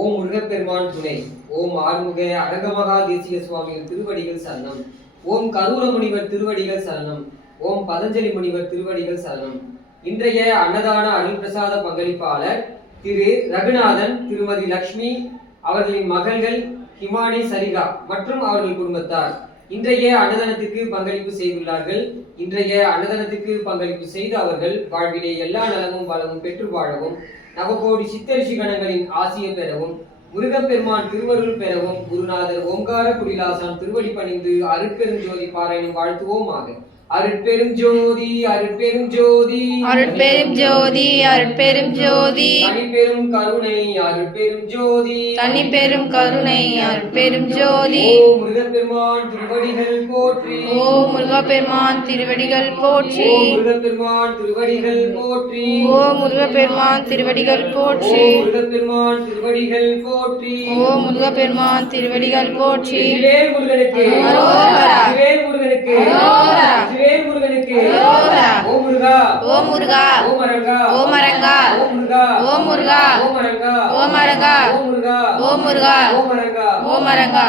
ஓம் முருகப்பெருமான் துணை. ஓம் ஆறுமுக அரங்கமகா தேசிய சுவாமிகள் திருவடிகள் சரணம். ஓம் கரூர முனிவர் திருவடிகள் சரணம். ஓம் பதஞ்சலி முனிவர் திருவடிகள் சரணம். இன்றைய அன்னதான அருள் பிரசாத பங்களிப்பாளர் திரு ரகுநாதன், திருமதி லக்ஷ்மி அவர்களின் மகள்கள் ஹிமானி, சரிகா மற்றும் அவர்கள் குடும்பத்தார் இன்றைய அன்னதானத்துக்கு பங்களிப்பு செய்துள்ளார்கள். இன்றைய அன்னதானத்துக்கு பங்களிப்பு செய்த அவர்கள் வாழ்விலே எல்லா நலமும் வளமும் பெற்று வாழவும், நவகோடி சித்தரிஷி கணங்களின் ஆசியை பெறவும், முருகப்பெருமான் திருவருள் பெறவும், குருநாதர் ஓங்கார குடிலாசான் திருவடி பணிந்து அருட்பெருஞ்சோதி பாராயணம் வாழ்த்துவோமாக. அருட்பெரும் ஜோதி அருட்பெரும் ஜோதி அருட்பெரும் ஜோதி அருட்பெரும் ஜோதி தனிப்பெரும் கருணை அருட்பெரும் ஜோதி தனிப்பெரும் கருணை அருட்பெரும் ஜோதி. ஓம் முருகப்பெருமான் திருவடிகள் போற்றி. ஓம் முருகப்பெருமான் திருவடிகள் போற்றி. ஓம் முருகப்பெருமான் திருவடிகள் போற்றி. ஓம் முருகப்பெருமான் திருவடிகள் போற்றி. ஓம் முருகப்பெருமான் திருவடிகள் போற்றி. ஓம் முருகப்பெருமான் திருவடிகள் போற்றி. வேல் முருகனுக்கு அரோகரா. வேல் முருகனுக்கு அரோகரா. வேல் முருகனுக்கு அரோகரா. ஓம் முருகா. ஓம் முருகா. ஓம் அரங்கா. ஓம் அரங்கா. ஓம் முருகா. ஓம் முருகா. ஓம் அரங்கா. ஓம் அரங்கா. ஓம் முருகா. ஓம் முருகா. ஓம் அரங்கா. ஓம் அரங்கா.